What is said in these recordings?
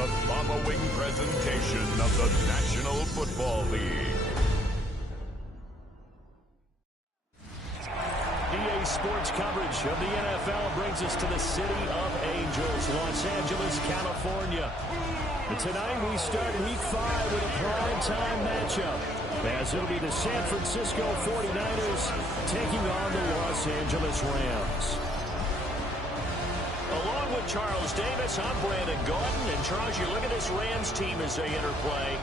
the following presentation of the National Football League. EA Sports coverage of the NFL brings us to the City of Angels, Los Angeles, California. And tonight we start Week 5 with a primetime matchup, as it'll be the San Francisco 49ers taking on the Los Angeles Rams. Along with Charles Davis, I'm Brandon Gordon. And Charles, you look at this Rams team as they interplay.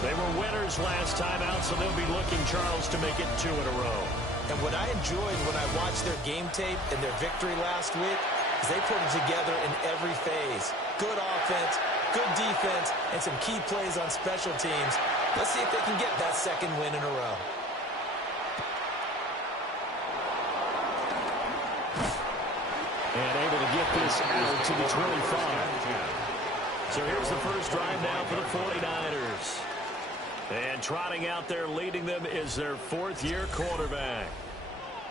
They were winners last time out, so they'll be looking, Charles, to make it 2 in a row. And what I enjoyed when I watched their game tape and their victory last week is they put it together in every phase. Good offense, good defense, and some key plays on special teams. Let's see if they can get that second win in a row. And able to get this out to the 25. So here's the first drive now for the 49ers. And trotting out there leading them is their fourth-year quarterback.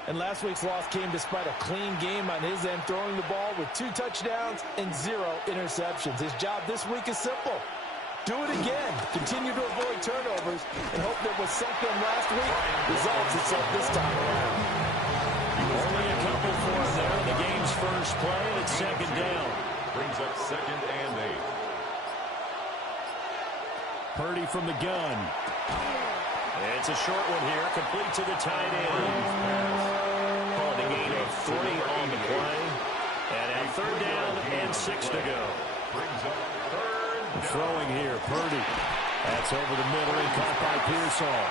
And last week's loss came despite a clean game on his end, throwing the ball with 2 touchdowns and 0 interceptions. His job this week is simple. Do it again. Continue to avoid turnovers and hope that what sunk them last week resolves itself this time around. Only a couple for him there in the game's first play, and it's second down. Brings up 2nd and 8. Purdy from the gun. It's a short one here, complete to the tight end. Calling a gain of 3 on the play. And at 3rd down and 6 to go. Brings up 3rd. Throwing here, Purdy. That's over the middle and caught by Pearsall.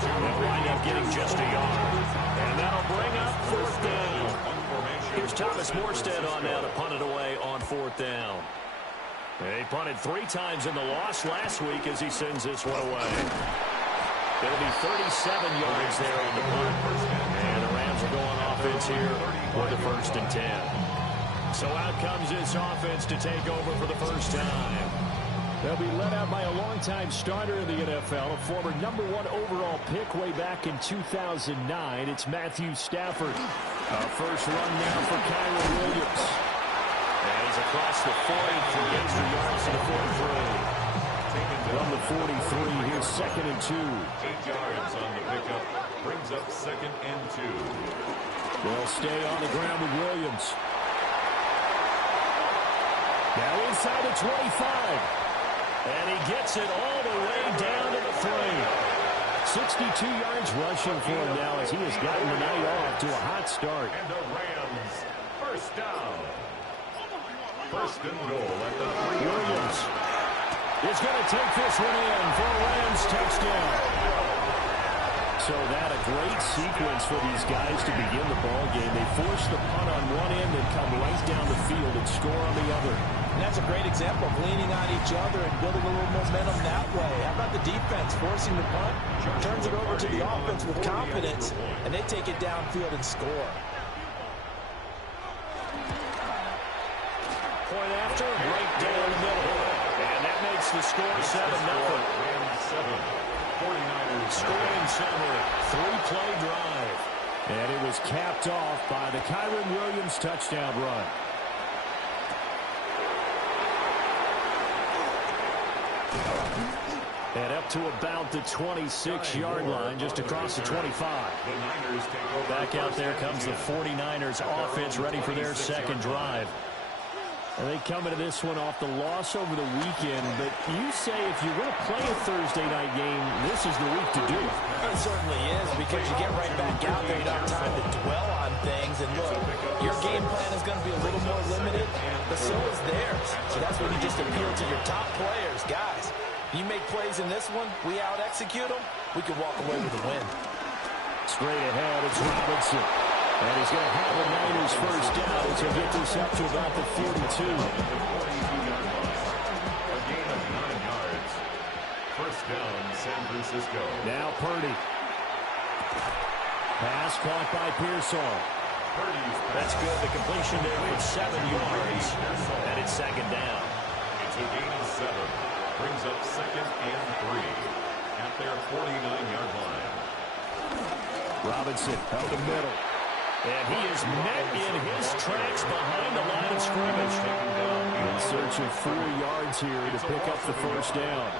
They'll wind up getting just a yard. And that'll bring up 4th down. Here's Thomas Morstead on now to punt it away on 4th down. He punted 3 times in the loss last week as he sends this one away. It'll be 37 yards there on the punt. And the Rams will go on offense here for the 1st and 10. So out comes this offense to take over for the first time. They'll be led out by a longtime starter in the NFL, a former #1 overall pick way back in 2009. It's Matthew Stafford. First run now for Kyron Williams. And he's across the 40 for extra yards to the 43. From the 43, here's 2nd and 2. 8 yards on the pickup. Brings up 2nd and 2. They'll stay on the ground with Williams. Now inside the 25. And he gets it all the way down to the 3. 62 yards rushing for him now as he has gotten the night off to a hot start. And the Rams, first down. 1st and goal at the 3. Williams is going to take this one in for a Rams touchdown. So that a great sequence for these guys to begin the ball game. They force the punt on one end and come right down the field and score on the other. And that's a great example of leaning on each other and building a little momentum that way. How about the defense forcing the punt, turns it over to the offense with confidence, and they take it downfield and score. Point after, right down the middle. And that makes the score 7-0. 7. 49ers Scoring summary, 3-play drive. And it was capped off by the Kyron Williams touchdown run. And up to about the 26-yard line, just across the 25. Back out there comes the 49ers offense ready for their second drive. And they come into this one off the loss over the weekend, but you say if you're going to play a Thursday night game, this is the week to do it. It certainly is, because you get right back out there. You don't have time to dwell on things. And look, your game plan is going to be a little more limited, but so is theirs. So that's when you just appeal to your top players. Guys, you make plays in this one, we out-execute them, we can walk away with a win. Straight ahead, it's Robinson. And he's going to have the Niners first down as he'll get this up to about the 42. A gain of 9 yards. First down, San Francisco. Now Purdy. Pass caught by Pearsall. That's good. The completion there for 7 yards. And it's second down. It's a gain of 7. Brings up 2nd and 3 at their 49-yard line. Robinson out the middle. And he is met in his tracks behind the line of scrimmage. In search of 4 yards here to pick up the first down.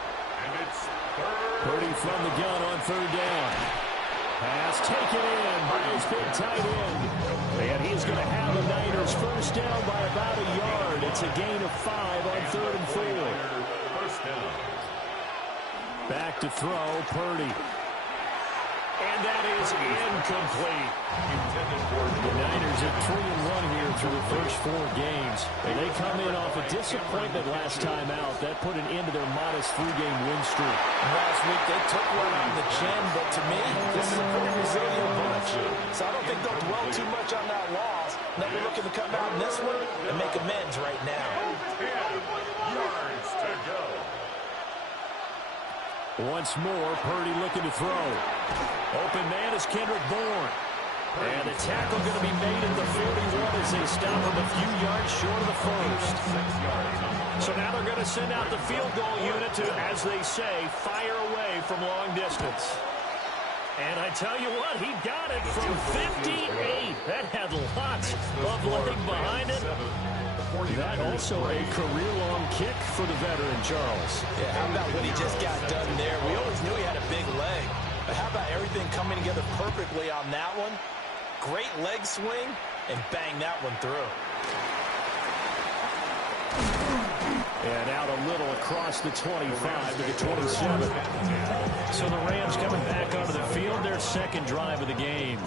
Purdy from the gun on third down. Pass taken in by his big tight end. And he's going to have the Niners first down by about a yard. It's a gain of 5 on 3rd and 4. Back to throw, Purdy. And that is incomplete. The Niners at 3-1 here through the first 4 games. And they come in off a disappointment last time out. That put an end to their modest 3-game win streak. Last week they took one on the chin, but to me, this is a pretty resilient bunch. So I don't think they'll dwell too much on that loss. Now they're looking to come out in this one and make amends right now. 10 yards to go. Once more, Purdy looking to throw. Open man is Kendrick Bourne. And the tackle going to be made at the 41 as they stop him a few yards short of the first. So now they're going to send out the field goal unit to, as they say, fire away from long distance. And I tell you what, he got it from 58. That had lots of leg behind it. That also a career-long kick for the veteran, Charles. Yeah, how about what he just got done there? We always knew he had a big leg. But how about everything coming together perfectly on that one? Great leg swing, and bang that one through. And out a little across the 25 to the 27. So the Rams coming back onto the field, their second drive of the game.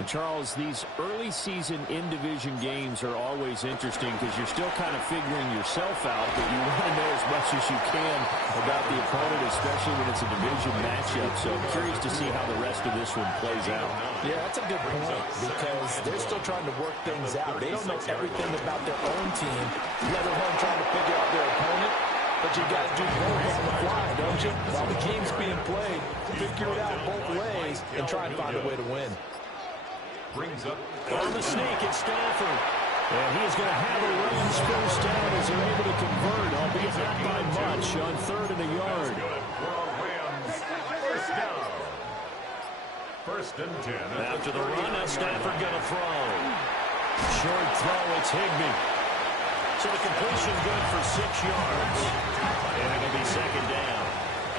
And Charles, these early season in-division games are always interesting because you're still kind of figuring yourself out, but you want to know as much as you can about the opponent, especially when it's a division matchup. So I'm curious to see how the rest of this one plays out. Yeah, that's a good point because they're still trying to work things out. They don't know everything about their own team, let alone trying to figure out their opponent. But you got to do both on the fly, don't you? While the game's being played, figure it out both ways and try and find a way to win. Brings up on the sneak, it's Stafford. And he's going to have a Rams first down as they're able to convert, albeit not by much, on 3rd and a yard. Rams first down. 1st and 10. After the run, now Stafford going to throw. Short throw, it's Higbee. So the completion good for 6 yards. And it'll be 2nd down.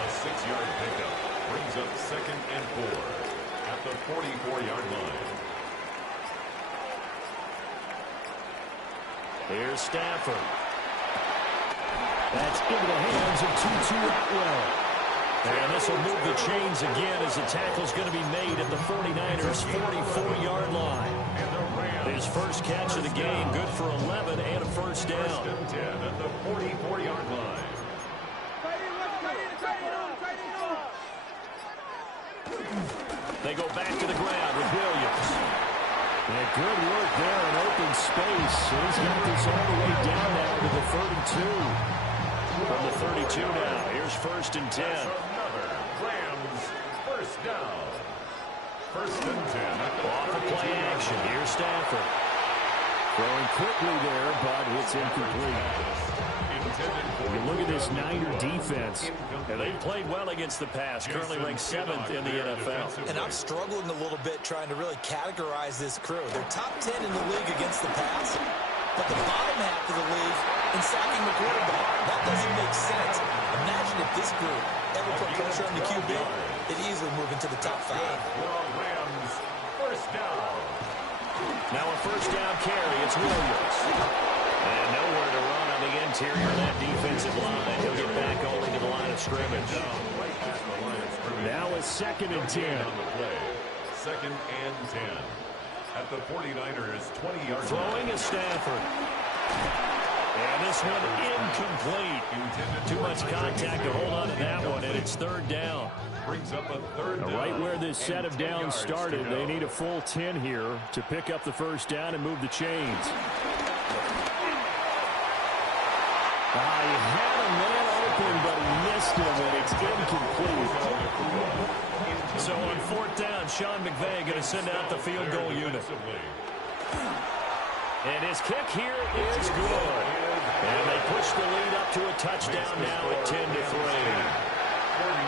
A 6-yard pickup brings up 2nd and 4 at the 44-yard line. Here's Stafford. That's into the hands of Tutu Atwell. And this will move the chains again as the tackle's going to be made at the 49ers' 44-yard line. His first catch of the game, good for 11 and a first down. 1st and 10 at the 44-yard line. They go back to the ground with Williams. Yeah, good work there in open space. And he's got this all the way down now to the 32. From the 32 now, here's 1st and 10. Another Rams first down. 1st and 10 at the Off the play action, here's Stafford. Throwing quickly there, but it's incomplete. You look at this Niner defense. And they've played well against the pass, currently ranked 7th in the NFL. And I'm struggling a little bit trying to really categorize this crew. They're top 10 in the league against the pass, but the bottom half of the league in sacking the quarterback. That doesn't make sense. Imagine if this group ever put pressure on the QB, it'd easily move into the top 5. Rams first down. Now a first down carry, it's Williams. And nowhere to run on the interior of that defensive line. He'll get back only to the line of scrimmage. Now a 2nd and 10. On the play. 2nd and 10 at the 49ers' 20-yard line. Throwing is Stafford. And this one incomplete. Too much contact to hold on to that one, and it's 3rd down. Brings up a 3rd down. Right where this set of downs started, they need a full 10 here to pick up the first down and move the chains. He had a man open, but he missed him, and it's incomplete. So on 4th down, Sean McVay going to send out the field goal unit. And his kick here is good. And they push the lead up to a touchdown now at 10-3.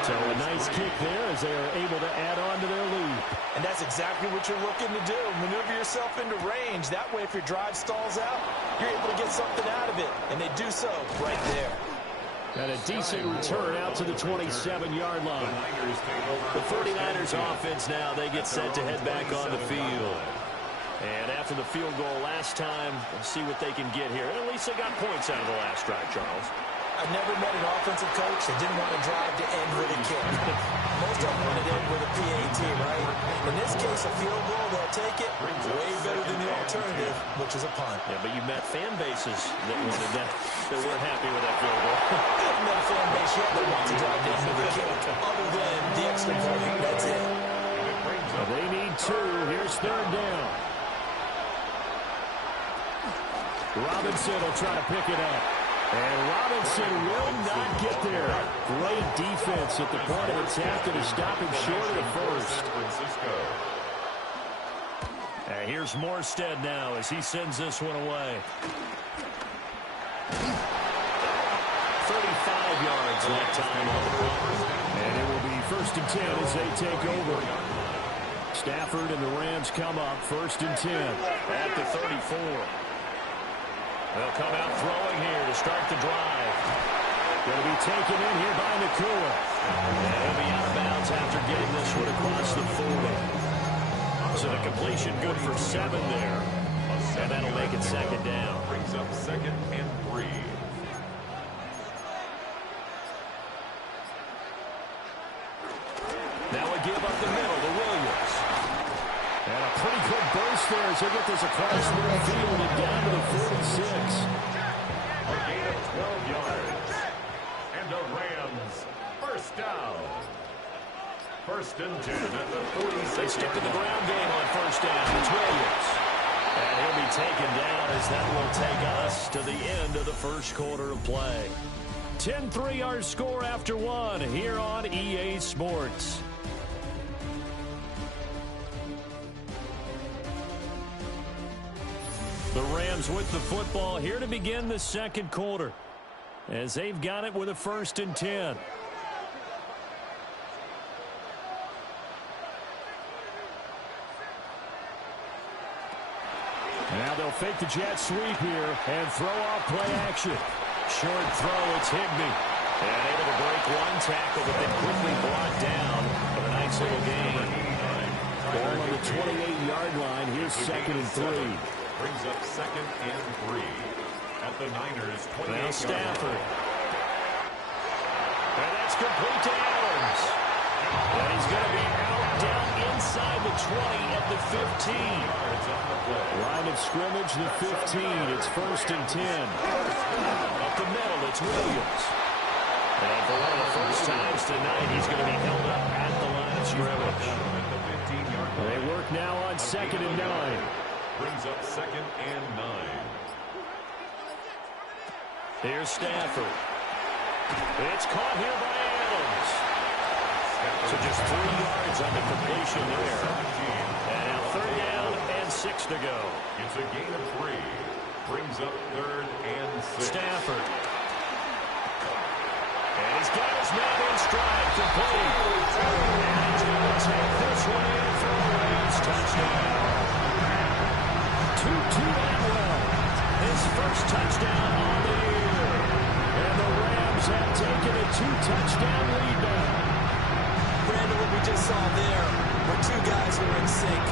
So a nice kick there as they are able to add on to their lead. And That's exactly what you're looking to do. Maneuver yourself into range. That way, if your drive stalls out, you're able to get something out of it. And they do so right there. And a decent return out to the 27-yard line. The 49ers offense now, they get set to head back on the field. And after the field goal last time, we'll see what they can get here. At least they got points out of the last drive, Charles. I've never met an offensive coach that didn't want to drive to end with a kick. Most of them want to end with a PAT, right? In this case, a field goal, they'll take it. Way better than the alternative, which is a punt. Yeah, but you met fan bases that wanted that, that weren't happy with that field goal. I haven't met a fan base yet that wants to drive to end with a kick, other than the extra point. That's it. They need two. Here's third down. Robinson will try to pick it up. And Robinson will not get there. Great defense at the point of attack to stop him short of the first. And here's Morstead now as he sends this one away. 35 yards that time on the punt. And it will be 1st and 10 as they take over. Stafford and the Rams come up 1st and 10 at the 34. They'll come out throwing here to start the drive. Going to be taken in here by Nakua. And he'll be out of bounds after getting this one across the 40. So the completion good for 7 there. And that'll make it 2nd down. Brings up 2nd and 3. Now we give up the middle to Williams. And a pretty good burst there as they get this across midfield and down to the 46. A gain of 12 yards. And the Rams, 1st down. 1st and 10 at the 46. They stick to the ground game on 1st down. It's Williams. And he'll be taken down as that will take us to the end of the 1st quarter of play. 10-3 our score after 1 here on EA Sports. The Rams with the football here to begin the 2nd quarter as they've got it with a 1st and 10. Now they'll fake the jet sweep here and throw off play action. Short throw, it's Higbee. And able to break one tackle, but then quickly brought down for a nice little gain. Ball on the 28-yard line. Here's 2nd and 3. Brings up 2nd and 3 at the Niners' 28. Now Stafford. And that's complete to Adams. And he's going to be out down inside the 20 at the 15. Line of scrimmage, the 15. It's 1st and 10. Up the middle, it's Williams. And for one of the first times tonight, he's going to be held up at the line of scrimmage. They work now on 2nd and 9. Brings up 2nd and 9. Here's Stafford. It's caught here by Adams. So just 3 yards on the completion there. And now 3rd down and 6 to go. It's a gain of 3. Brings up 3rd and 6. Stafford. And he's got his man in stride, complete. And he's going to take this one in for a Rams touchdown. Tutu Atwell, his first touchdown on the year. And the Rams have taken a 2-touchdown lead now. Brandon, what we just saw there were 2 guys who were in sync.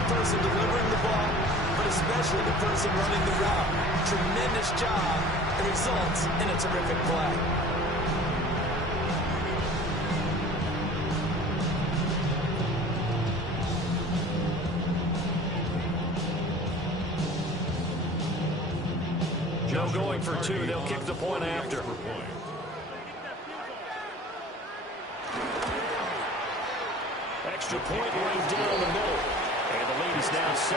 The person delivering the ball, but especially the person running the route. Tremendous job. It results in a terrific play. No going for 2. They'll kick the point after. Extra point right down the middle. And the lead is now 17-3.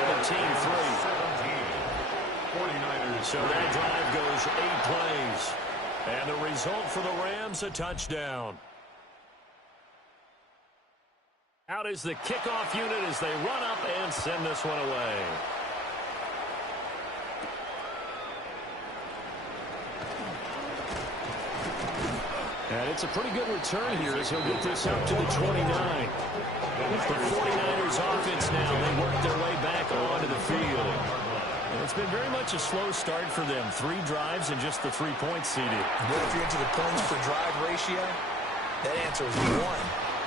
49ers. So that drive goes 8 plays. And the result for the Rams, a touchdown. Out is the kickoff unit as they run up and send this one away. And it's a pretty good return here as he'll get this up to the 29. The 49ers 49ers offense now. They work their way back onto the field. And it's been very much a slow start for them. 3 drives and just the 3 points seeded. But if you're into the points per drive ratio, that answer is 1.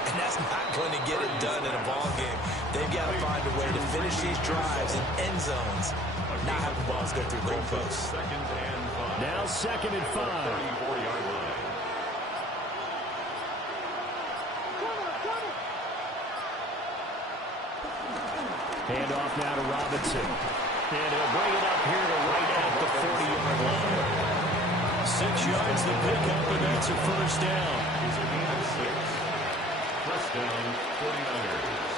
And that's not going to get it done in a ball game. They've got to find a way to finish these drives in end zones, not have the balls go through goalposts. Now 2nd and 5. 40-yard line. Hand off now to Robinson. And he'll bring it up here to right at the 40-yard line. 6 yards the pickup, and that's a first down. He's a gain of 6. First down, 49ers.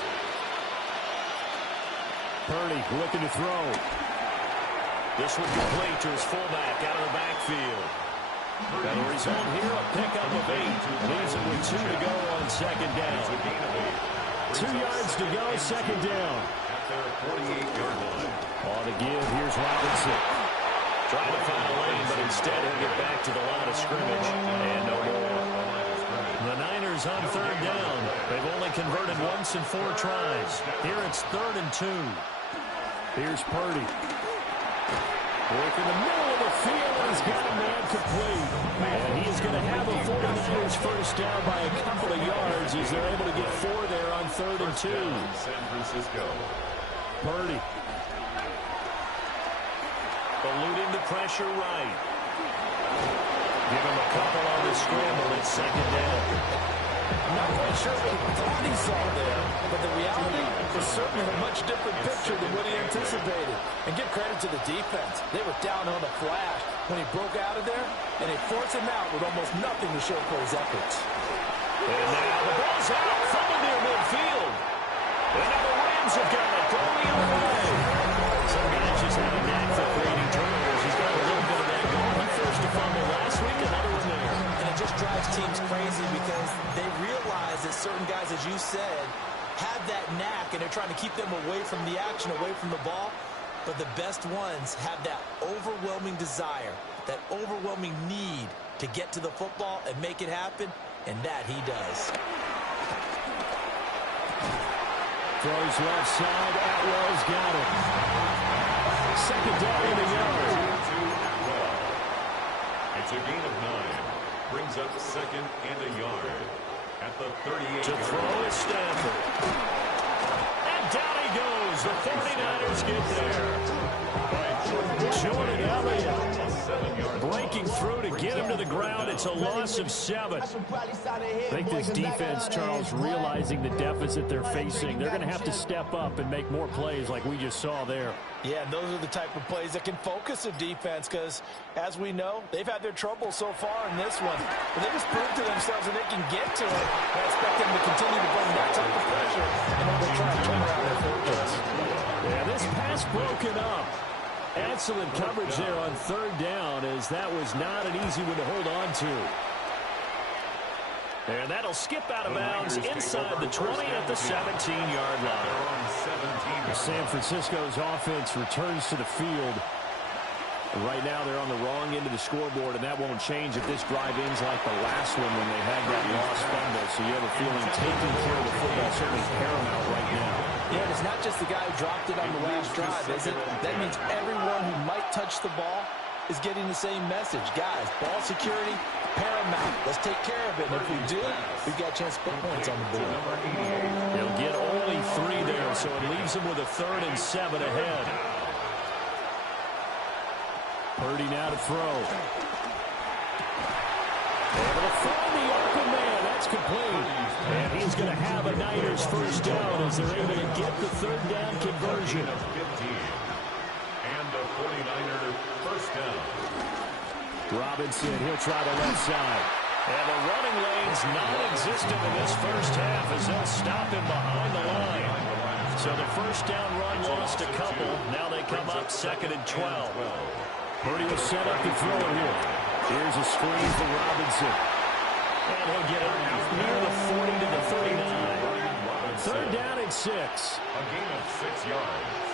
Purdy looking to throw. This one complete to his fullback out of the backfield. Got a result here, a pickup of 8. Leaves it with 2 to go on 2nd down. 2 yards to go, 2nd down. At their 48-yard line. On the give, here's Robinson. Trying to find a lane, but instead he'll get back to the line of scrimmage. And no more. The Niners on 3rd down. They've only converted once in 4 tries. Here it's 3rd and 2. Here's Purdy. Work in the middle of the field, and he's got a man complete. And he is going to have a 49ers first down by a couple of yards as they're able to get 4 there on 3rd and 2. San Francisco. Purdy. Eluding the pressure right. Give him a couple on the scramble at 2nd down. I'm not quite sure what he thought he saw there, but the reality was certainly a much different picture than what he anticipated. And give credit to the defense. They were down on the flash when he broke out of there, and they forced him out with almost nothing to show for his efforts. And now the ball's out, fumbled near midfield. And now the Rams have got it going the other way. Some guys just have a knack for creating turnovers. He's got a little bit of that going. He forced a fumble last week, another one there. And it just drives teams crazy because they realize that certain guys, as you said, have that knack, and they're trying to keep them away from the action, away from the ball. But the best ones have that overwhelming desire, that overwhelming need to get to the football and make it happen, and that he does. Throws left side. Atwell's got it. 2nd down in the yard. It's a gain of 9. Brings up 2nd and a yard. At the 38. To throw is Stafford. And down he goes. The 49ers get there. Jordan Elliott breaking through to get him to the ground. It's a loss of 7. I think this defense, Charles, realizing the deficit they're facing, they're going to have to step up and make more plays like we just saw there. Yeah, and those are the type of plays that can focus a defense because, as we know, they've had their trouble so far in this one. But they just proved to themselves that they can get to it. I expect them to continue to bring that type of pressure in order to try to turn around their fortunes. Yeah, this pass broken up. Excellent coverage there on 3rd down, as that was not an easy one to hold on to. And that'll skip out of bounds inside the 20 at the 17-yard line. San Francisco's offense returns to the field. Right now they're on the wrong end of the scoreboard, and that won't change if this drive ends like the last one when they had that lost fumble. So you have a feeling taking care of the football is certainly paramount right now. Yeah, and it's not just the guy who dropped it on the last drive, is it? That means everyone who might touch the ball is getting the same message. Guys, ball security, paramount. Let's take care of it. And if we do, we've got a chance to put points on the board. He'll get only 3 there, so it leaves him with a 3rd and 7 ahead. Purdy now to throw. Able to find the open man. That's complete. And he's going to have a Niners first down as they're able to get the 3rd down conversion. And a 49er first down. Robinson, he'll try the left side. And the running lane's non-existent in this first half as they'll stop him behind the line. So the first down run lost a couple. Now they come up 2nd and 12. Purdy will set up the throw here. Here's a screen for Robinson. And he'll get it out near the 40 to the 39. 3rd down and 6. A gain of 6 yards.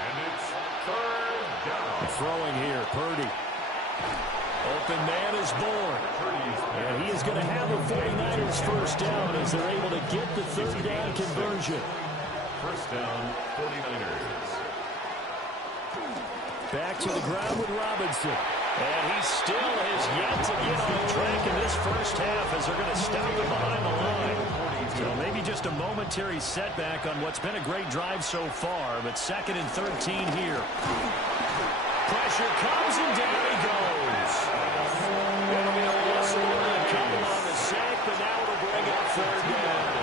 And it's 3rd down. Throwing here, Purdy. Open man is born. And he is going to have a 49ers first down as they're able to get the 3rd down conversion. First down, 49ers. Back to the ground with Robinson. And he still has yet to get on track in this first half as they're going to stop him behind the line. So maybe just a momentary setback on what's been a great drive so far, but 2nd and 13 here. Pressure comes and down he goes. It'll be a whistle and a couple on the sack, but now it'll bring up 3rd down.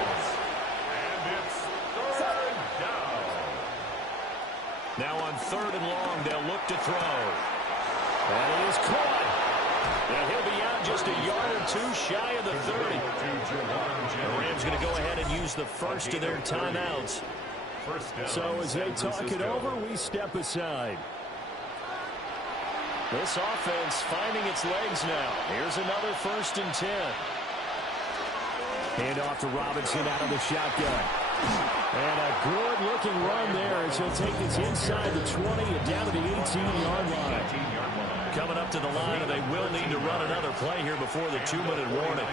And it's 3rd down. Now on 3rd and long, they'll look to throw. And it is caught. And he'll be out just a yard or 2 shy of the 30. The Rams going to go ahead and use the first of their timeouts. So as they talk it over, we step aside. This offense finding its legs now. Here's another 1st and 10. Hand off to Robinson out of the shotgun. And a good-looking run there as he'll take this inside the 20 and down to the 18-yard line. Coming up to the line, and they will need to run another play here before the 2-minute warning.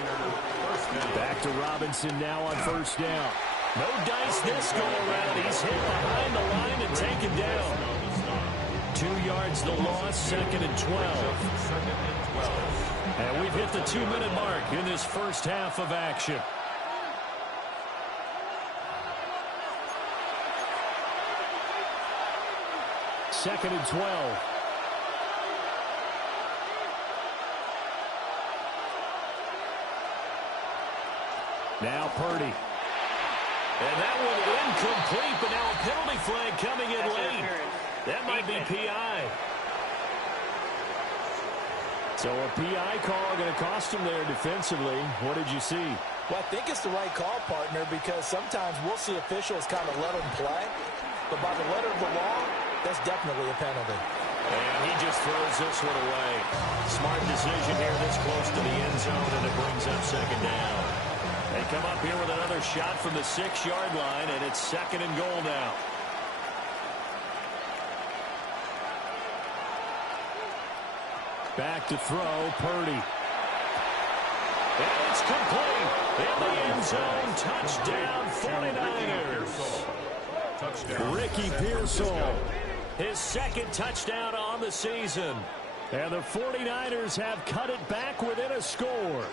Back to Robinson now on 1st down. No dice this go-around. He's hit behind the line and taken down. 2 yards the loss, 2nd and 12. And we've hit the 2-minute mark in this first half of action. Second and 12. Now Purdy. And that one incomplete, but now a penalty flag coming in late. That might be PI. So a PI call going to cost him there defensively. What did you see? Well, I think it's the right call, partner, because sometimes we'll see officials kind of let them play. But by the letter of the law, that's definitely a penalty. And he just throws this one away. Smart decision here this close to the end zone, and it brings up 2nd down. They come up here with another shot from the 6-yard line, and it's 2nd and goal now. Back to throw, Purdy. And it's complete. In the end zone, touchdown, 49ers. Touchdown. Ricky Pearsall. His 2nd touchdown on the season. And the 49ers have cut it back within a score.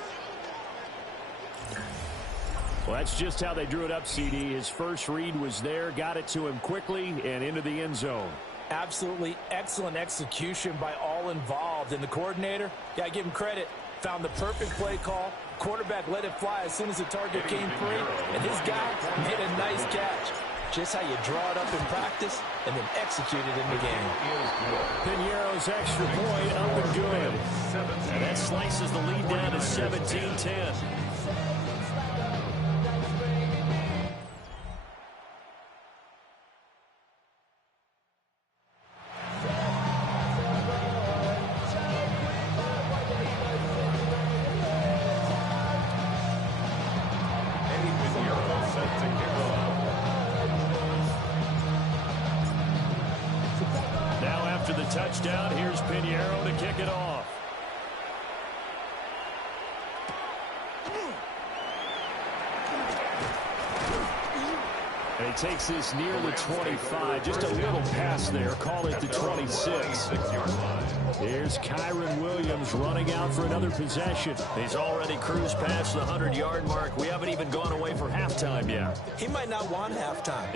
Well, that's just how they drew it up, CD. His first read was there, got it to him quickly, and into the end zone. Absolutely excellent execution by all involved. And the coordinator, got to give him credit, found the perfect play call. Quarterback let it fly as soon as the target came free, and his guy made a nice catch. Just how you draw it up in practice and then execute it in the game. Piñeiro's extra point up and good. And that slices the lead down to 17-10. After the touchdown, here's Piñeiro to kick it off. And he takes this near the 25. Just a little pass there. Call it the 26. Here's Kyron Williams running out for another possession. He's already cruised past the 100-yard mark. We haven't even gone away for halftime yet. He might not want halftime.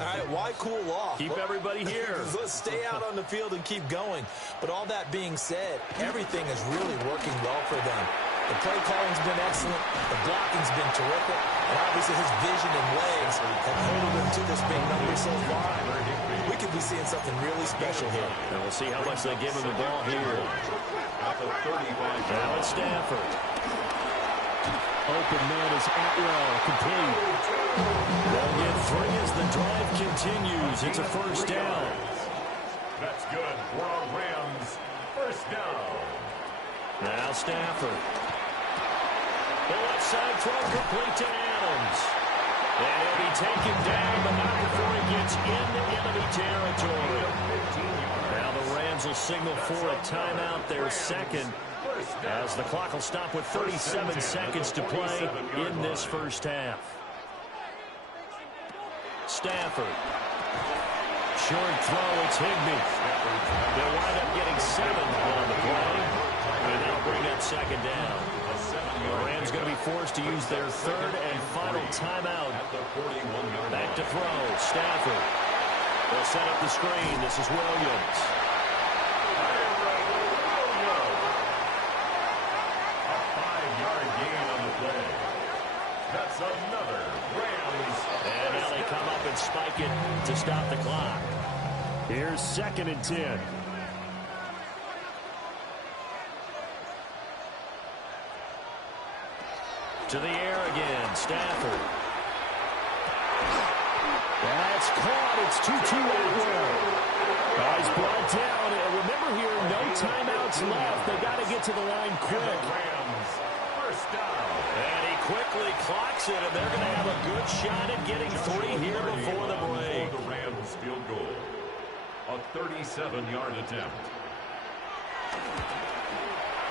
All right, why cool off? Keep everybody here. Let's stay out on the field and keep going. But all that being said, everything is really working well for them. The play calling's been excellent. The blocking's been terrific. And obviously his vision and legs have held him to this big number so far. We could be seeing something really special here. And we'll see how much they give him the ball here. Now it's Stafford. Open man is Atwell, complete. They'll get 3 as the drive continues. It's a first down. That's good for our Rams. First down. Now Stafford. The left side throw complete to Adams. And he'll be taken down, but not before he gets into enemy territory. Now the Rams will signal for a timeout, their second, as the clock will stop with 37 seconds to play in this first half. Stafford. Short throw, it's Higbee. They'll wind up getting 7 on the play, and that'll bring up second down. The Rams going to be forced to use their third and final timeout. Back to throw, Stafford. They'll set up the screen. This is Williams. A 5-yard gain on the play. That's another Rams. And now they come up and spike it to stop the clock. Here's 2nd and 10. To the air again, Stafford. That's caught. It's 2-2 Atwell. He's brought down. And remember here, no timeouts left. They got to get to the line quick. Rams, first down. And he quickly clocks it, and they're going to have a good shot at getting 3 here before the break. The Rams field goal. A 37-yard attempt.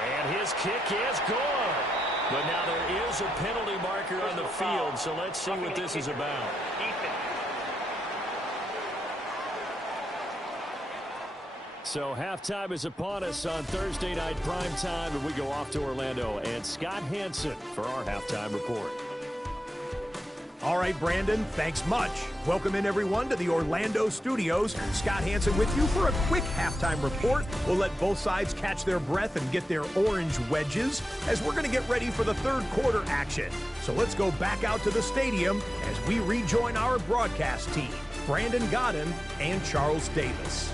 And his kick is good. But now there is a penalty marker on the field, so let's see what this is about. So halftime is upon us on Thursday night primetime, and we go off to Orlando. And Scott Hansen for our halftime report. All right, Brandon, thanks much. Welcome in, everyone, to the Orlando studios. Scott Hansen with you for a quick halftime report. We'll let both sides catch their breath and get their orange wedges as we're going to get ready for the third quarter action. So let's go back out to the stadium as we rejoin our broadcast team, Brandon Godden and Charles Davis.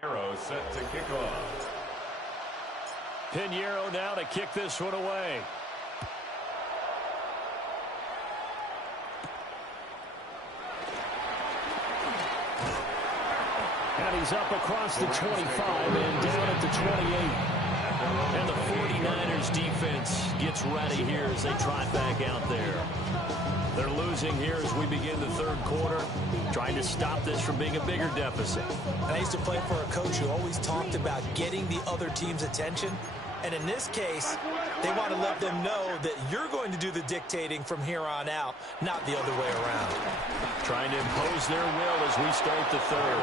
Arrow set to kick off. Pinheiro now to kick this one away. And he's up across the 25 and down at the 28. And the 49ers defense gets ready here as they trot back out there. They're losing here as we begin the third quarter, trying to stop this from being a bigger deficit. I used to play for a coach who always talked about getting the other team's attention. And in this case, they want to let them know that you're going to do the dictating from here on out, not the other way around. Trying to impose their will as we start the third.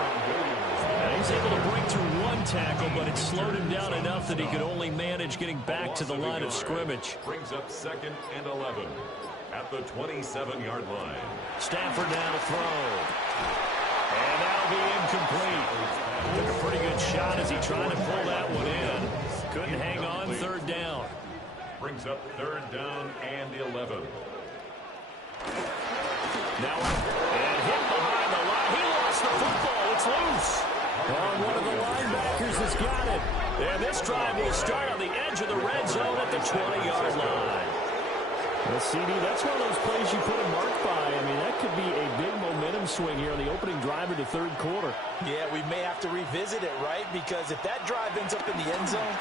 And he's able to break through one tackle, but it slowed him down enough that he could only manage getting back to the line of scrimmage. Brings up 2nd and 11 at the 27-yard line. Stafford now to throw. And that'll be incomplete. Took a pretty good shot as he tried to pull that one in. Couldn't hang on, third down. Brings up 3rd down and 11. Now, and hit behind the line. He lost the football. It's loose. One of the linebackers has got it. And this drive will start on the edge of the red zone at the 20-yard line. Well, CD, that's one of those plays you put a mark by. I mean, that could be a big momentum swing here on the opening drive of the third quarter. Yeah, we may have to revisit it, right? Because if that drive ends up in the end zone,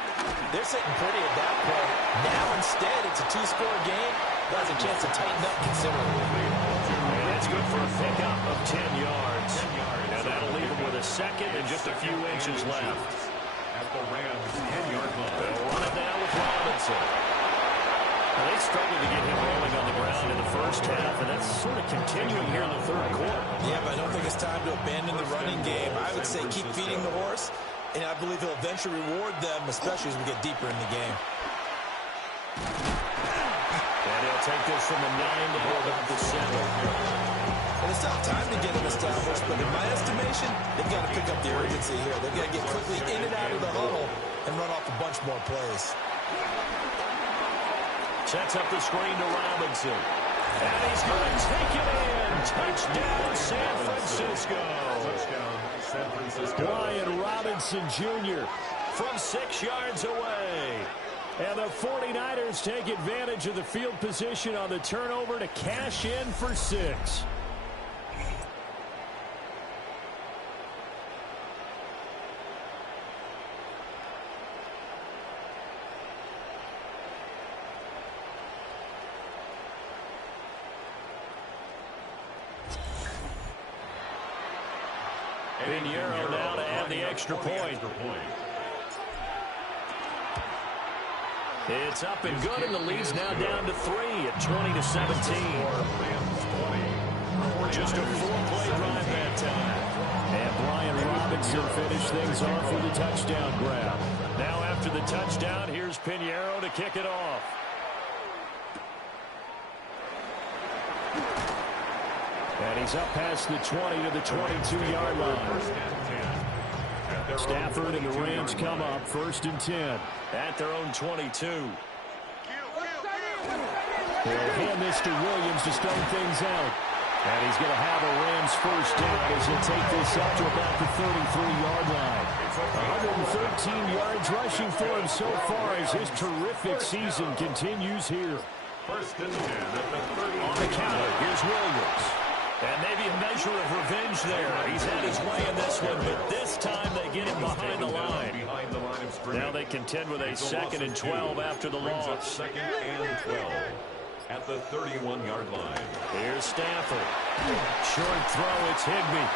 they're sitting pretty at that point. Now, instead, it's a 2-score game. That has a chance to tighten up considerably. And that's good for a pickup of 10 yards. And that'll leave them with a second and just a few inches left. At the Rams' 10-yard line. They'll run it down with Robinson. Well, they struggled to get him rolling on the ground in the first half, and that's sort of continuing here in the third quarter. Yeah, but I don't think it's time to abandon the running game. I would say keep feeding the horse, and I believe he'll eventually reward them, especially as we get deeper in the game. And he'll take this from the 9 down about the 7. And it's not time to get him established, but in my estimation, they've got to pick up the urgency here. They've got to get quickly in and out of the huddle and run off a bunch more plays. Sets up the screen to Robinson. And he's going to take it in. Touchdown, San Francisco. Touchdown, San Francisco. Brian Robinson Jr. from 6 yards away. And the 49ers take advantage of the field position on the turnover to cash in for 6. Pinheiro now to add the extra point. It's up and good, and the lead's now down to 3 at 20-17. Just a 4-play drive that time. And Brian Robinson finished things off with a touchdown grab. Now after the touchdown, here's Pinheiro to kick it off. And he's up past the 20 to the 22-yard line. Stafford and the Rams come up 1st and 10. At their own 22. They'll hand this to Williams to start things out. And he's going to have a Rams first down as he'll take this up to about the 33-yard line. 113 yards rushing for him so far as his terrific season continues here. 1st and 10 at the 30. On the counter, here's Williams. And maybe a measure of revenge there. He's had his way in this one, but this time they get him behind the line. Now they contend with a 2nd and 12 after the loss. 2nd and 12 at the 31-yard line. Here's Stafford. Short throw, it's Higbee.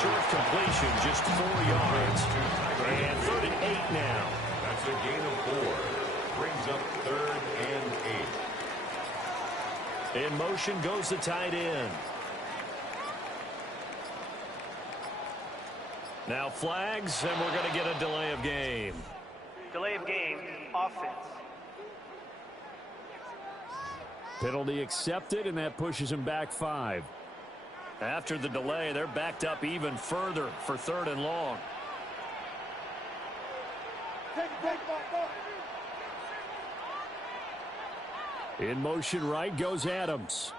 Short completion, just 4 yards. And 3rd and 8 now. That's a gain of 4. Brings up 3rd and 8. In motion goes the tight end. Now flags, and we're going to get a delay of game. Delay of game, offense. Penalty accepted, and that pushes him back 5. After the delay, they're backed up even further for 3rd and long. In motion right goes Adams.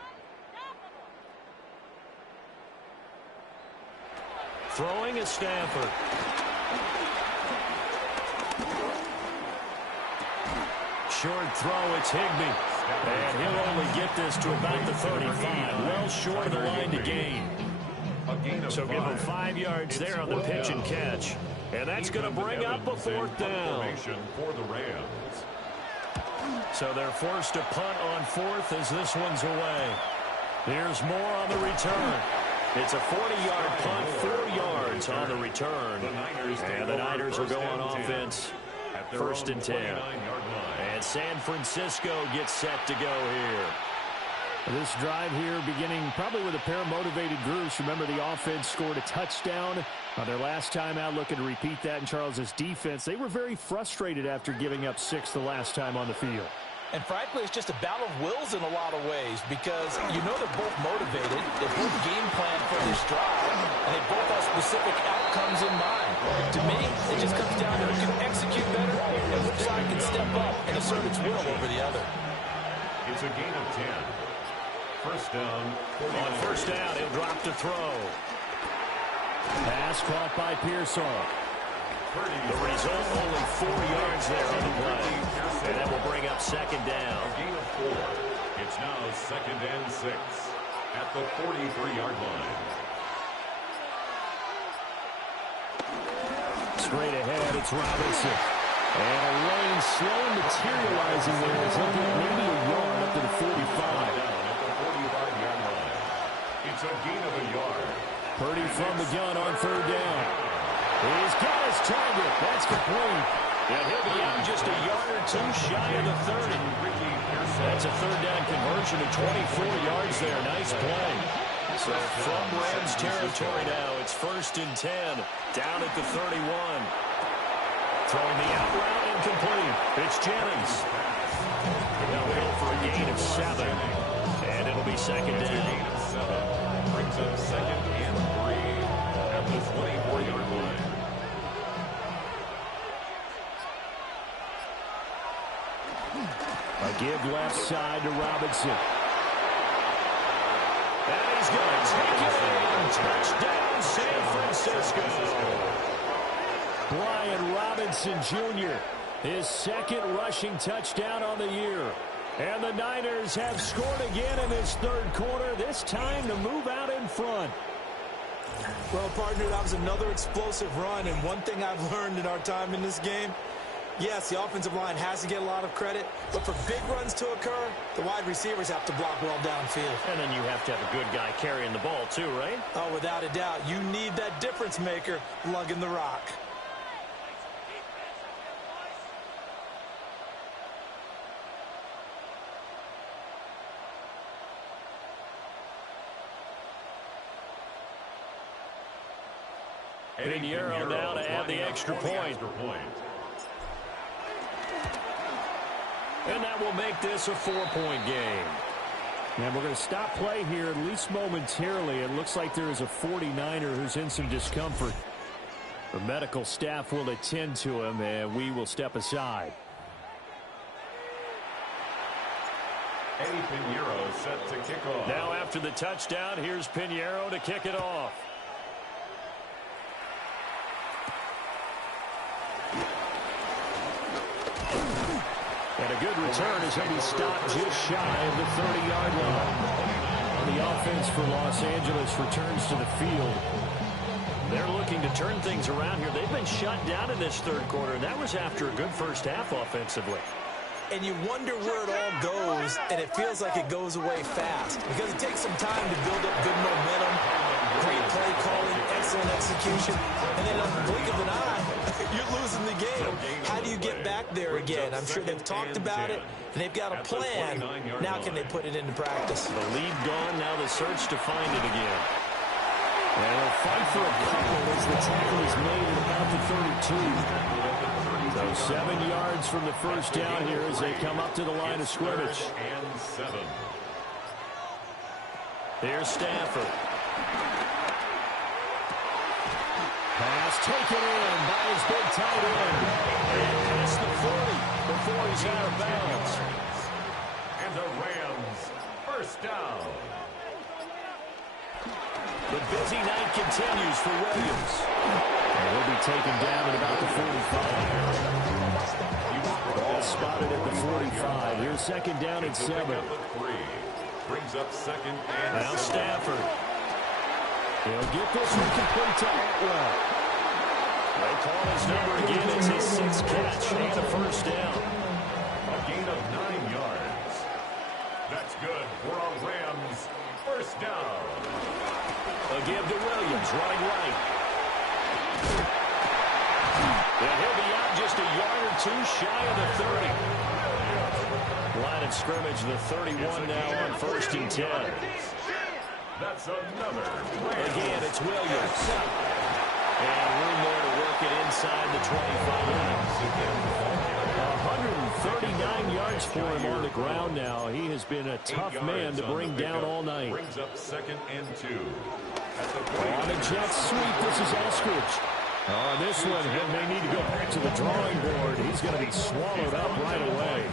Throwing is Stafford. Short throw, it's Higbee. And he'll only get this to about the 35. Well short of the line to gain. So give him 5 yards there on the pitch and catch. And that's going to bring up a 4th down. For the Rams. So they're forced to punt on 4th as this one's away. Here's more on the return. It's a 40-yard punt, 4 yards on the return. And the Niners will go on offense. 1st and 10. And San Francisco gets set to go here. This drive here beginning probably with a pair of motivated groups. Remember, the offense scored a touchdown on their last time out, looking to repeat that in Charles's defense. They were very frustrated after giving up 6 the last time on the field. And frankly, it's just a battle of wills in a lot of ways because you know they're both motivated, they both game plan for this drive, and they both have specific outcomes in mind. To me, it just comes down to who can execute better and which side can step up and assert its will over the other. It's a gain of 10. 1st down. On 1st down, he'll drop to throw. Pass caught by Pearsall. The result, only 4 yards there on the play. And that will bring up 2nd down. A gain of 4. It's now 2nd and 6 at the 43-yard line. Straight ahead, it's Robinson. And a lane slow materializing there. It's looking at maybe a yard up to the 45. At the 45-yard line. It's a gain of a yard. Purdy from the gun on 3rd down. He's got his target. That's complete. And he'll be out just a yard or 2 shy of the 30. That's a 3rd down conversion of 24 yards there. Nice play. So from Rams territory now, it's 1st and 10, down at the 31. Throwing the out route, incomplete. It's Jennings. They'll go for a gain of 7, and it'll be 2nd down. Brings up 2nd and 3 at the 24-yard line. A give left side to Robinson. And he's going to take it in. Touchdown, San Francisco. Brian Robinson Jr., his 2nd rushing touchdown on the year. And the Niners have scored again in this 3rd quarter, this time to move out in front. Well, partner, that was another explosive run, and one thing I've learned in our time in this game, Yes, the offensive line has to get a lot of credit, but for big runs to occur, the wide receivers have to block well downfield. And then you have to have a good guy carrying the ball too, right? Oh, without a doubt. You need that difference maker lugging the rock. Pinheiro now to add the extra point. And that will make this a 4-point game. And we're going to stop play here, at least momentarily. It looks like there is a 49er who's in some discomfort. The medical staff will attend to him, and we will step aside. Eddie Pinheiro set to kick off. Now after the touchdown, here's Pinheiro to kick it off. And a good return as he'll be stopped just shy of the 30-yard line. The offense for Los Angeles returns to the field. They're looking to turn things around here. They've been shut down in this third quarter, and that was after a good first half offensively. And you wonder where it all goes, and it feels like it goes away fast because it takes some time to build up good momentum, great play calling, excellent execution, and then in the blink of an eye, you're losing the game. How do you get back there again? I'm sure they've talked about it, and they've got a plan. Now can they put it into practice? The lead gone, now the search to find it again. And they'll fight for a couple as the tackle is made at about the 32. So 7 yards from the first down here as they come up to the line of scrimmage. And 7. Here's Stafford. Pass taken in by his big tight end. And past the 40 before he's out of bounds. And the Rams first down. The busy night continues for Williams. And he'll be taken down at about the 45. Ball spotted at the 45. Here's second down at 7. Brings up second and Now Stafford. He'll get this one complete to Atwell. They call his number again. It's his 6th catch and a first down. A gain of 9 yards. That's good for a Rams first down. A give to Williams, running right. And he'll be out just a yard or two shy of the 30. Line of scrimmage, the 31 now on 1st and 10. That's another play. Again, it's Williams. And room there to work it inside the 25. 139 yards for him on the ground now. He has been a tough man to bring down all night. Brings up second and 2. On a jet sweep, this is Eskridge. On this one, he may need to go back to the drawing board. He's going to be swallowed up right away.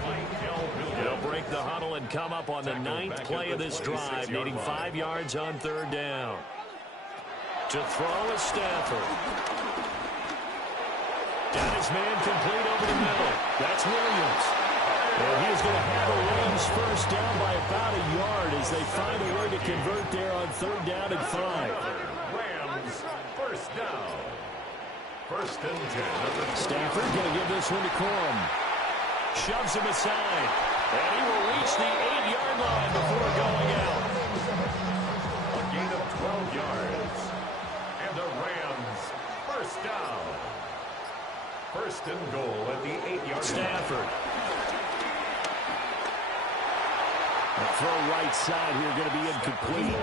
They'll break the huddle and come up on the 9th play of this drive, needing 5 yards on 3rd down. To throw is Stafford. Got his man complete over the middle. That's Williams. And he's going to have a Rams first down by about a yard as they find a way to convert there on 3rd down and 5. Rams first down. 1st and 10. Stafford going to give this one to Corum. Shoves him aside. And he will reach the 8-yard line before going out. A gain of 12 yards. And the Rams first down. 1st and goal at the 8-yard line. Stafford. The throw right side here going to be incomplete.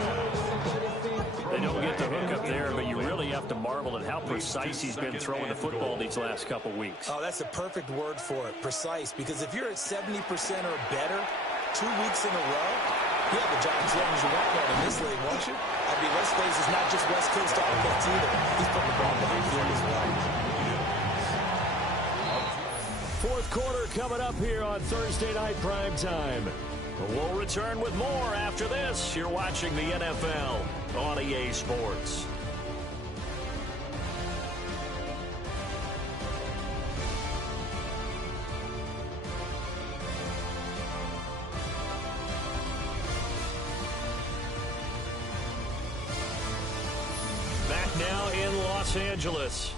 They don't get the hook up there, but you really have to marvel at how precise he's been throwing the football these last couple weeks. Oh, that's a perfect word for it, precise, because if you're at 70% or better 2 weeks in a row, you have a job as long as you want one in this league, won't you? I mean, let's face it, it's not just West Coast offense either. He's putting the ball behind the field as well. 4th quarter coming up here on Thursday Night Prime Time. We'll return with more after this. You're watching the NFL on EA Sports. Back now in Los Angeles.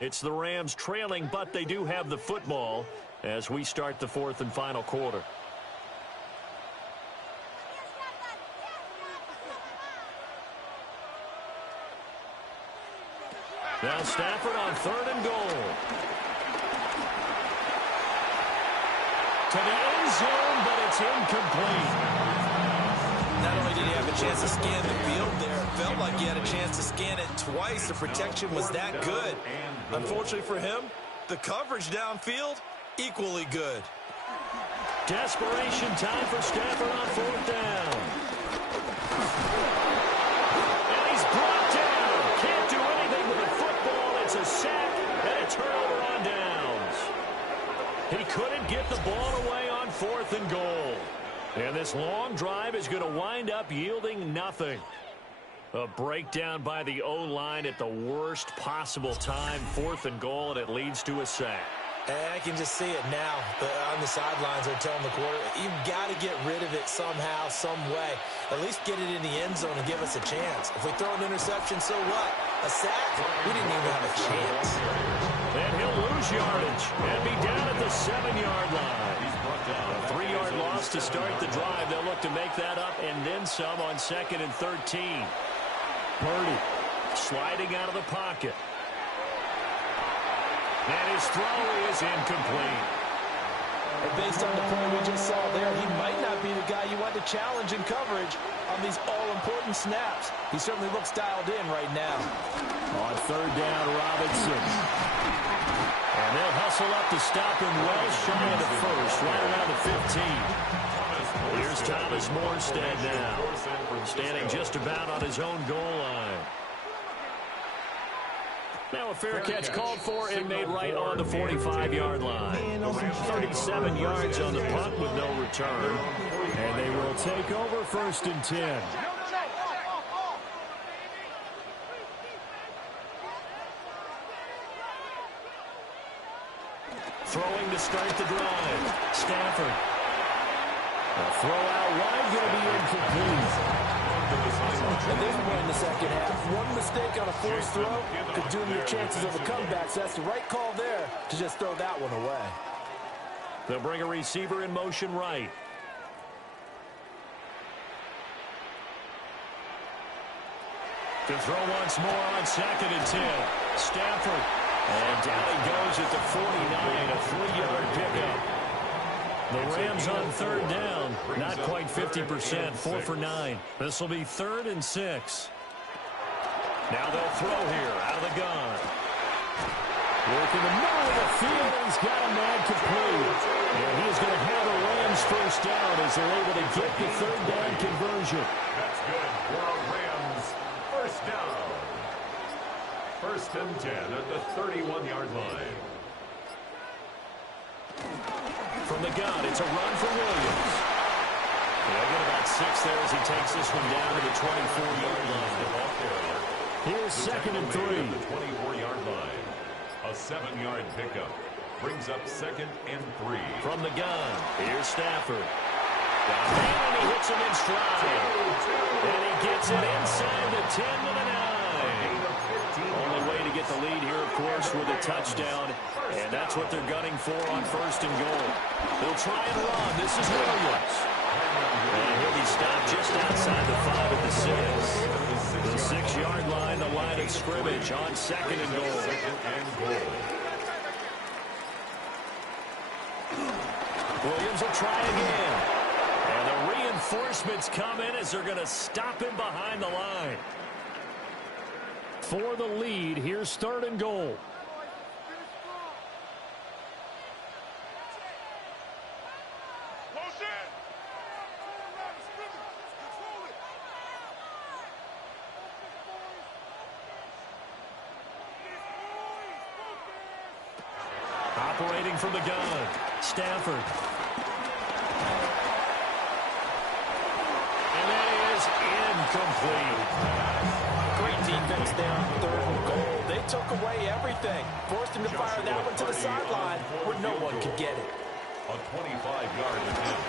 It's the Rams trailing, but they do have the football as we start the fourth and final quarter. Now Stafford on 3rd and goal. To the end zone, but it's incomplete. Not only did he have a chance to scan the field there, it felt like he had a chance to scan it twice. The protection was that good. Unfortunately for him, the coverage downfield, equally good. Desperation time for Stafford on 4th down. And he's brought down. Can't do anything with the football. It's a sack and a turnover on downs. He couldn't get the ball away on 4th and goal. And this long drive is going to wind up yielding nothing. A breakdown by the O-line at the worst possible time. 4th and goal, and it leads to a sack. I can just see it now. On the sidelines, they're telling the quarter, you've got to get rid of it somehow, some way. At least get it in the end zone and give us a chance. If we throw an interception, so what? A sack? We didn't even have a chance. And he'll lose yardage and be down at the 7-yard line. A 3-yard loss to start the drive. They'll look to make that up and then some on 2nd and 13. Purdy sliding out of the pocket. And his throw is incomplete. But based on the play we just saw there, he might not be the guy you want to challenge in coverage on these all-important snaps. He certainly looks dialed in right now. On 3rd down, Robinson. And they'll hustle up to stop him well shy of the first, right around the 15. Here's Thomas Morstead now, standing just about on his own goal line. Now a fair catch called for and made right on the 45-yard line. 37 yards on the punt with no return. And they will take over 1st and 10. Throwing to start the drive. Stafford. A throw out wide, going to be incomplete. At this point in the second half, one mistake on a forced throw could doom your chances of a comeback. So that's the right call there to just throw that one away. They'll bring a receiver in motion right. To throw once more on 2nd and 10. Stafford. And down he goes at the 49, a 3-yard pickup. The Rams on 3rd down, not quite 50%, 4 for 9. This will be 3rd and 6. Now they'll throw here out of the gun. Work in the middle of the field, and he's got a man complete. And he's going to have a Rams 1st down as they're able to get the 3rd down conversion. That's good for a Rams 1st down. 1st and 10 at the 31-yard line. From the gun, it's a run for Williams. They'll get about 6 there as he takes this one down to the 24-yard line. Here's 2nd and 3. The 24-yard line. A 7-yard pickup brings up 2nd and 3. From the gun, here's Stafford. And he hits him in stride. And he gets it inside the 10 to the 9. Only way to get the lead here, of course, with a touchdown. And that's what they're gunning for on 1st and goal. They'll try and run. This is Williams. And he'll be stopped just outside the 5 at the 6. The 6-yard line, the line of scrimmage on 2nd and goal. Williams will try again. And the reinforcements come in as they're going to stop him behind the line. For the lead, here's 3rd and goal. Operating from the gun, Stafford. And that is incomplete. Great defense there on 3rd and goal. They took away everything. Forced him to fire that one to the sideline where no one could get it. A 25-yard attempt.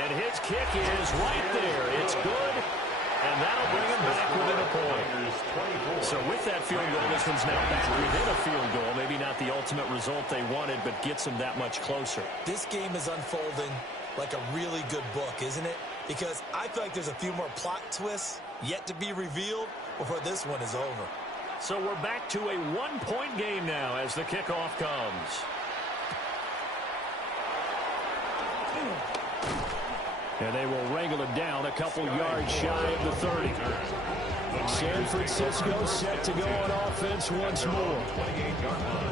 And his kick is right there. It's good. And that'll bring him back within a point. So with that field goal, this one's now back within a field goal. Maybe not the ultimate result they wanted, but gets them that much closer. This game is unfolding like a really good book, isn't it? Because I feel like there's a few more plot twists yet to be revealed before this one is over. So we're back to a one-point game now as the kickoff comes. And they will wrangle it down a couple yards shy of the 30. San Francisco set to go on offense once more.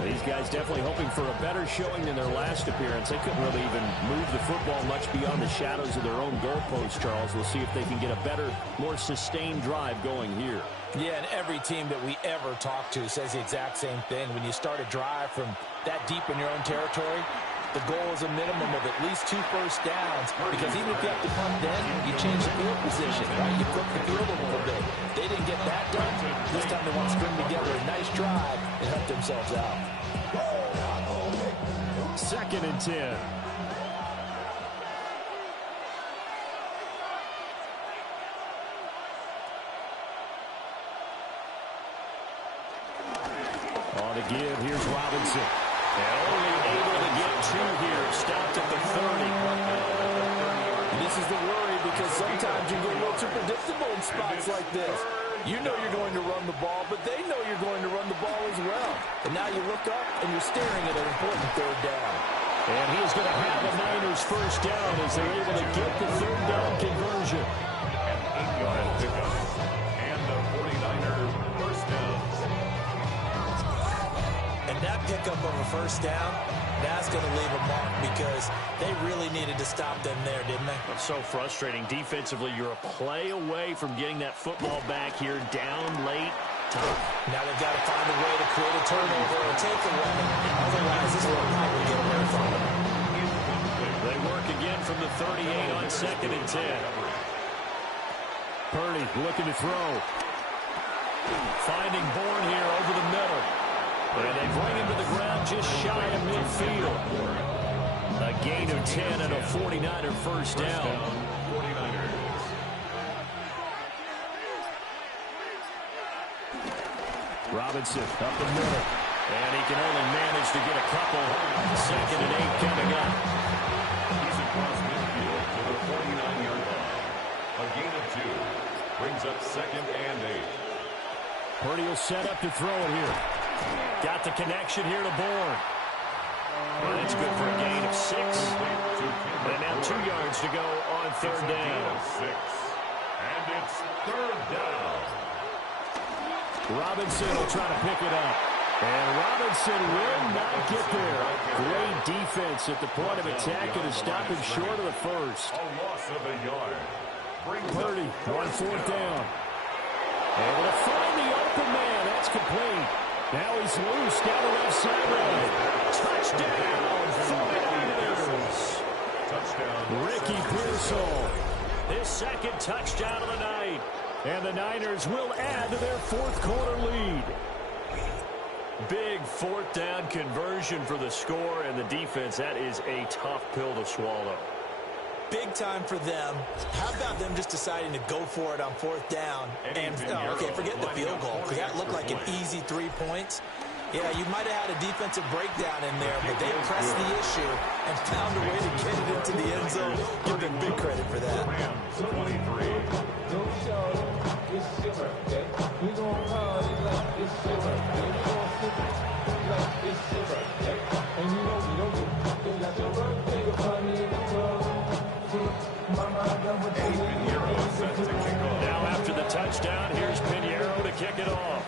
These guys definitely hoping for a better showing than their last appearance. They couldn't really even move the football much beyond the shadows of their own goalpost, Charles. We'll see if they can get a better, more sustained drive going here. Yeah, and every team that we ever talk to says the exact same thing. When you start a drive from that deep in your own territory, the goal is a minimum of at least 2 first downs, because even if you have to punt then, you change the field position, right? You flip the field a little bit. They didn't get that done. This time they want to string together a nice drive and help themselves out. 2nd and 10. On the give, here's Robinson. And only able to get 2 here. Stopped at the 30. And this is the worry, because sometimes you get a little too predictable in spots like this. You know you're going to run the ball, but they know you're going to run the ball as well. And now you look up and you're staring at an important 3rd down. And he's going to have a Niners first down as they're able to get the 3rd down conversion. An 8-yard pickup. And the 49er first down. And that pickup of a first down, that's going to leave a mark, because they really needed to stop them there, didn't they? It's so frustrating. Defensively, you're a play away from getting that football back here, down late. Tough. Now they've got to find a way to create a turnover or a takeaway. Otherwise, this will probably get away from them. They work again from the 38 on 2nd and 10. Purdy looking to throw. Finding Bourne here over the middle. And they bring him to the ground just shy of midfield. A gain of 10 and a 49er first down. 49ers. Robinson up the middle. And he can only manage to get a couple. 2nd and 8 coming up. He's across midfield to the 49-yard line. A gain of 2. Brings up 2nd and 8. Purdy will set up to throw it here. Got the connection here to Bourne. And that's good for a gain of 6. And now 2 yards to go on 3rd down. 6. And it's 3rd down. Robinson will try to pick it up. And Robinson will not get there. Great defense at the point of attack, and to stop him short of the first. A loss of a yard. Purdy on 4th down. Able to find the open man. That's complete. Now he's loose down the left sideline. Touchdown, 49ers. Touchdown. Ricky Pearsall. His 2nd touchdown of the night. And the Niners will add to their 4th quarter lead. Big 4th down conversion for the score, and the defense, that is a tough pill to swallow. Big time for them. How about them just deciding to go for it on 4th down? And, okay, forget the field goal, because that looked like an easy 3 points. Yeah, you might have had a defensive breakdown in there, but they pressed the issue and found a way to get it into the end zone. Give them big credit for that. 23. Now after the touchdown, here's Pinheiro to kick it off.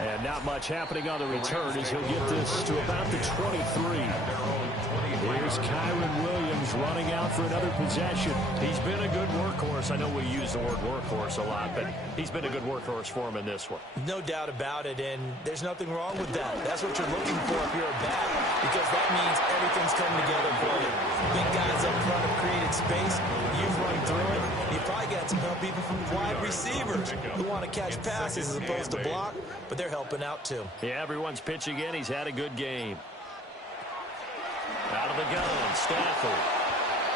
And not much happening on the return as he'll get this to about the 23. Here's Kyron Williams running out for another possession. He's been a good workhorse. I know we use the word workhorse a lot, but he's been a good workhorse for him in this one. No doubt about it, and there's nothing wrong with that. That's what you're looking for if you're a back, because that means everything's coming together for you. Big guys up front have created space. You've run through it. You've probably got some help even from wide receivers who want to catch passes as opposed to block, but they're helping out too. Yeah, everyone's pitching in. He's had a good game. Out of the gun, Stafford.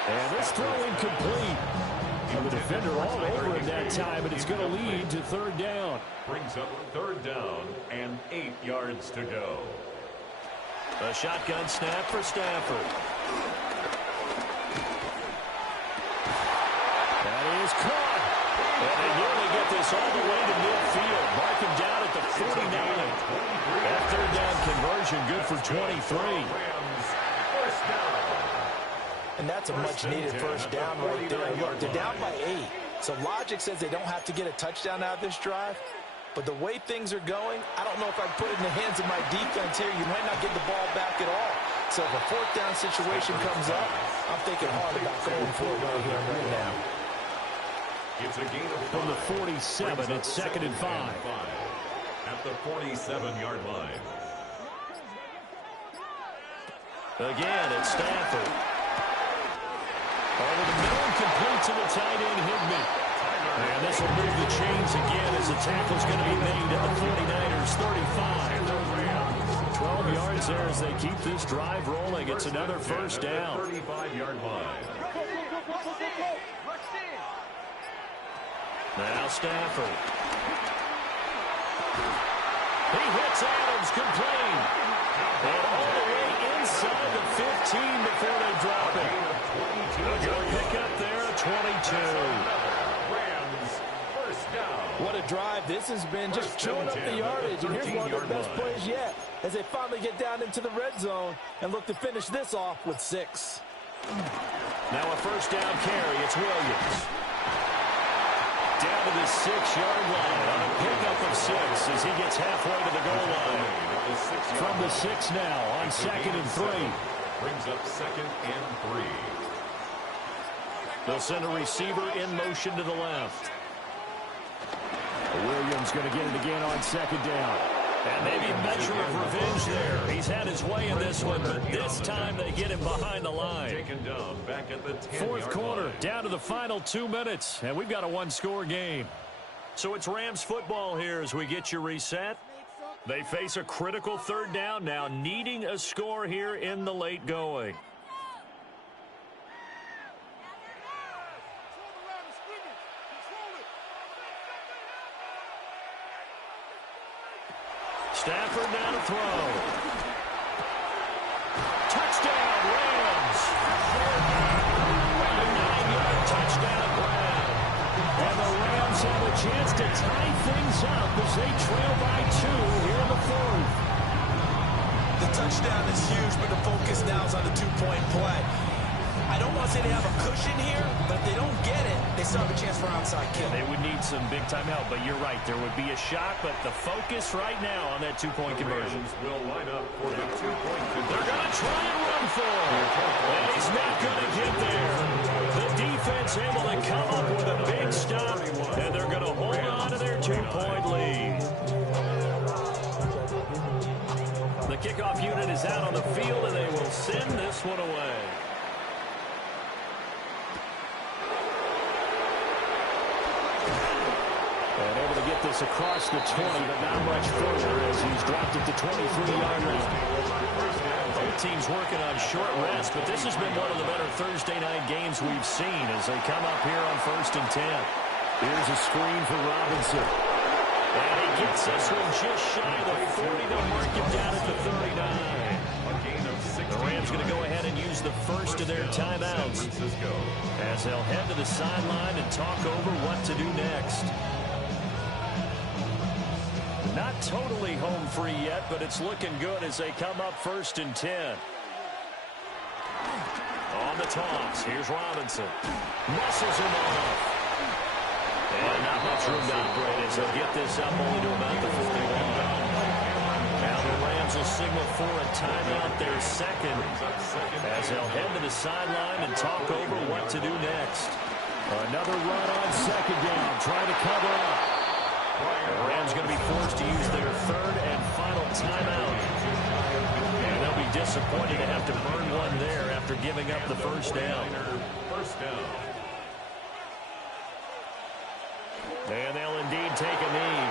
And this throw incomplete. The defender all over him that time, and it's going to lead to third down. Brings up third down and 8 yards to go. A shotgun snap for Stafford. That is caught. And they nearly get this all the way to midfield. Mark him down at the 49. That third down conversion good for 23. First down. And that's a much-needed first down right there. Look, they're down by 8. So logic says they don't have to get a touchdown out of this drive. But the way things are going, I don't know if I put it in the hands of my defense here. You might not get the ball back at all. So if a fourth down situation comes up, I'm thinking hard about going for it right here and right now. It's a gain of 5. From the 47, it's 2nd and 5. At the 47-yard line. Again, it's Stafford. Over the middle, complete to the tight end, Higbee. And this will move the chains again as the tackle's going to be made at the 49ers 35. 12 yards there as they keep this drive rolling. It's another first down. 35-yard line. Now Stafford. He hits Adams, complete. And all the way inside the 15 before they drop it. A good pick up there, 22. What a drive this has been, just chewing up the yardage. And here's one of their best plays yet as they finally get down into the red zone and look to finish this off with 6. Now a first down carry, it's Williams. Down to the 6-yard line on a pickup of 6 as he gets halfway to the goal line. From the 6 now on 2nd and 3. Brings up 2nd and 3. They'll send a receiver in motion to the left. Williams going to get it again on 2nd down. And maybe a measure of revenge there. He's had his way in this one, but this time they get him behind the line. Taken down back at the 10-yard Fourth quarter, line. down to the final 2 minutes, and we've got a one-score game. So it's Rams football here as we get you reset. They face a critical third down now, needing a score here in the late going. Stafford now to throw. Touchdown, Rams. A 9-yard touchdown grab. And the Rams have a chance to tie things up as they trail by 2 here in the 4th. The touchdown is huge, but the focus now is on the 2-point play. I don't want to say they have a cushion here, but if they don't get it, they still have a chance for outside kill. They would need some big-time help, but you're right. There would be a shot, but the focus right now on that 2-point conversion. Will line up for the 2-point conversion. They're going to try and run for it. And he's not going to get there. The defense able to come up with a big stop, and they're going to hold on to their 2-point lead. The kickoff unit is out on the field, and they will send this one away. And able to get this across the 20, but not much further as he's dropped it to 23-yard line. Both teams working on short rest, but this has been one of the better Thursday night games we've seen as they come up here on 1st and 10. Here's a screen for Robinson. And he gets this one just shy of the 40. They'll mark him down at the 39. The Rams going to go ahead and use the first of their timeouts as they'll head to the sideline and talk over what to do next. Not totally home free yet, but it's looking good as they come up 1st and 10. On the toss, here's Robinson. Muscles him off. And not much room to operate as they'll get this up only to about the 41. Now the Rams will signal for a timeout, their second, as they'll head to the sideline and talk over what to do next. Another run on 2nd down, trying to cover up. The Rams going to be forced to use their third and final timeout. And they'll be disappointed to have to burn one there after giving up the first down. And they'll indeed take a knee.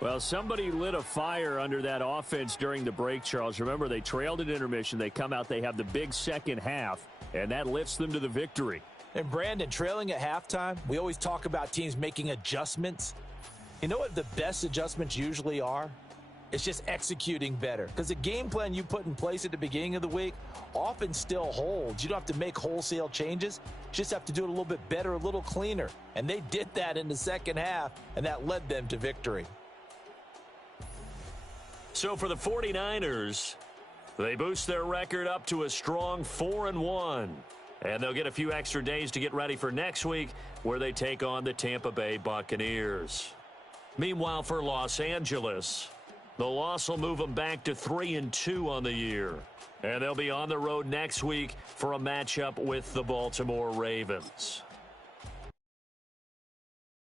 Well, somebody lit a fire under that offense during the break, Charles. Remember, they trailed at intermission. They come out, they have the big second half, and that lifts them to the victory. And Brandon, trailing at halftime, we always talk about teams making adjustments. You know what the best adjustments usually are? It's just executing better. Because the game plan you put in place at the beginning of the week often still holds. You don't have to make wholesale changes. You just have to do it a little bit better, a little cleaner. And they did that in the second half, and that led them to victory. So for the 49ers, they boost their record up to a strong 4-1. And they'll get a few extra days to get ready for next week, where they take on the Tampa Bay Buccaneers. Meanwhile, for Los Angeles, the loss will move them back to 3-2 on the year. And they'll be on the road next week for a matchup with the Baltimore Ravens.